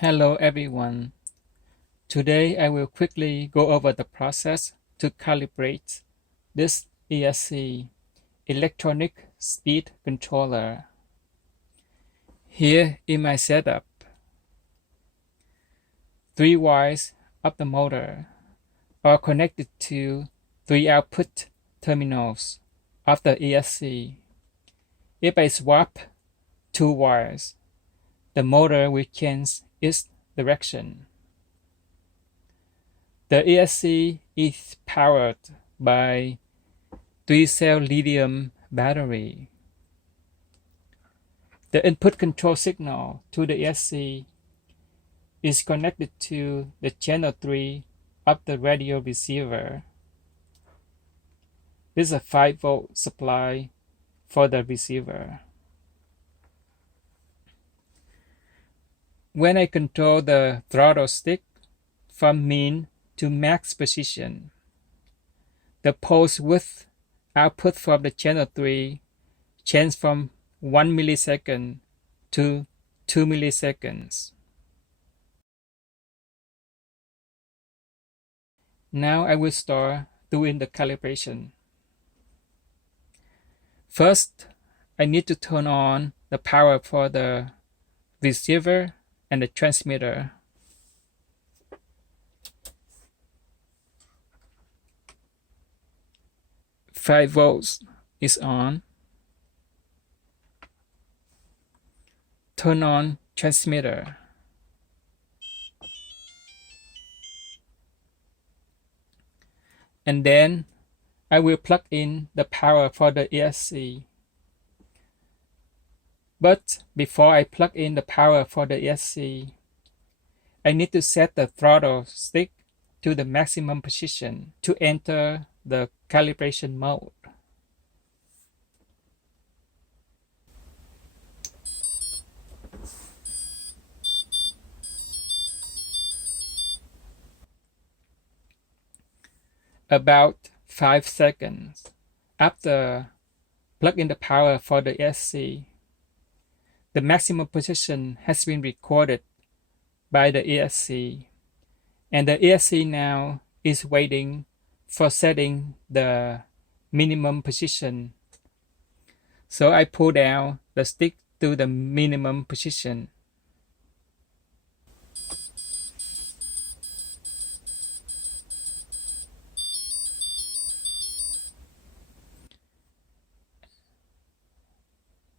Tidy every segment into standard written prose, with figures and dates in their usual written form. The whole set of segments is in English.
Hello everyone. Today I will quickly go over the process to calibrate this ESC electronic speed controller. Here in my setup, 3 wires of the motor are connected to 3 output terminals of the ESC. If I swap 2 wires, the motor will change its direction. The ESC is powered by 3-cell lithium battery. The input control signal to the ESC is connected to the channel 3 of the radio receiver. This is a 5-volt supply for the receiver. When I control the throttle stick from min to max position, the pulse width output from the channel 3 changes from 1 millisecond to 2 milliseconds. Now I will start doing the calibration. First, I need to turn on the power for the receiver and the transmitter. Five volts is on. Turn on transmitter. And then I will plug in the power for the ESC. But before I plug in the power for the ESC, I need to set the throttle stick to the maximum position to enter the calibration mode. About 5 seconds after plugging in the power for the ESC, the maximum position has been recorded by the ESC, and the ESC now is waiting for setting the minimum position. So I pull down the stick to the minimum position.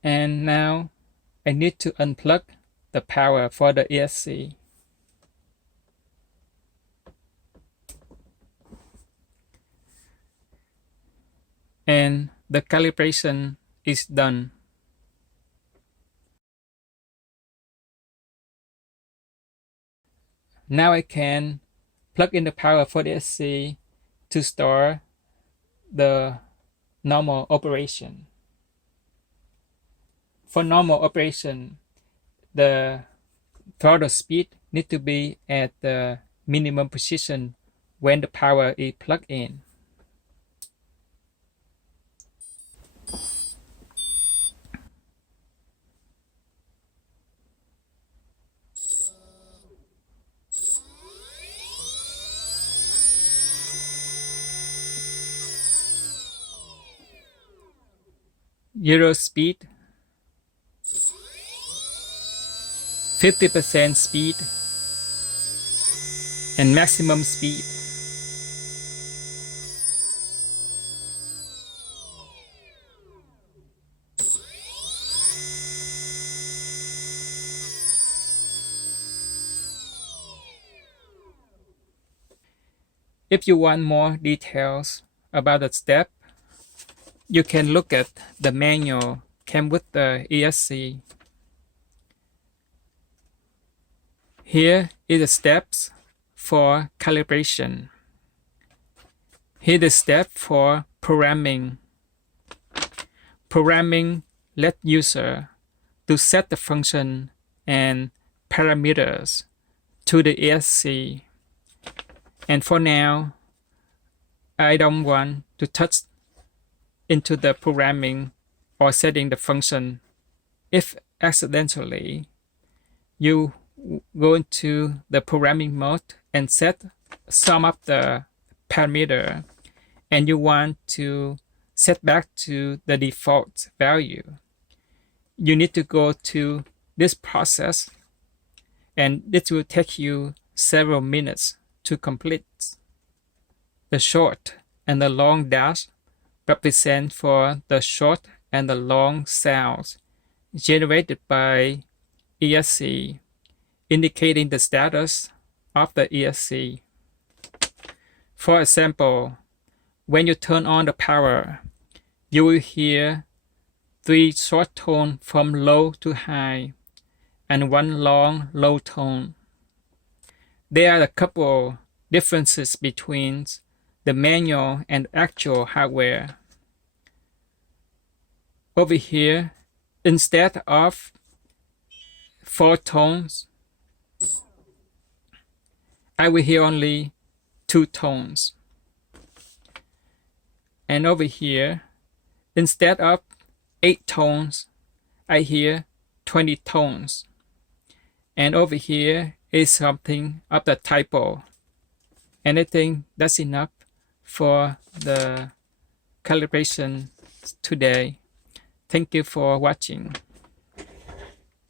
And now I need to unplug the power for the ESC. And the calibration is done. Now I can plug in the power for the ESC to start the normal operation. For normal operation, the throttle speed needs to be at the minimum position when the power is plugged in. Zero speed, 50% speed, and maximum speed. If you want more details about the step, you can look at the manual came with the ESC. Here is the steps for calibration. Here is the step for programming. Programming let user to set the function and parameters to the ESC. And for now, I don't want to touch into the programming or setting the function. If accidentally you go into the programming mode and set some of the parameter, and you want to set back to the default value, you need to go to this process, and this will take you several minutes to complete. The short and the long dash represent for the short and the long sounds generated by ESC, indicating the status of the ESC. For example, when you turn on the power, you will hear 3 short tones from low to high and 1 long low tone. There are a couple differences between the manual and actual hardware. Over here, instead of 4 tones, I will hear only 2 tones. And over here, instead of 8 tones, I hear 20 tones. And over here is something of the typo. And I think that's enough for the calibration today. Thank you for watching.